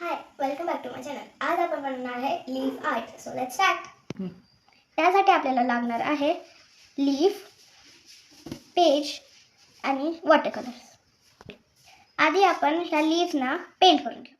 High, welcome back to my channel. आज आपण बनवणार आहे leaf art. So let's start. हम्म. त्यासाठी आपल्याला लागणार आहे लीफ, पेज आणि वॉटर कलर्स. आधी आपण ह्या लीफना पेंट करून घेऊ.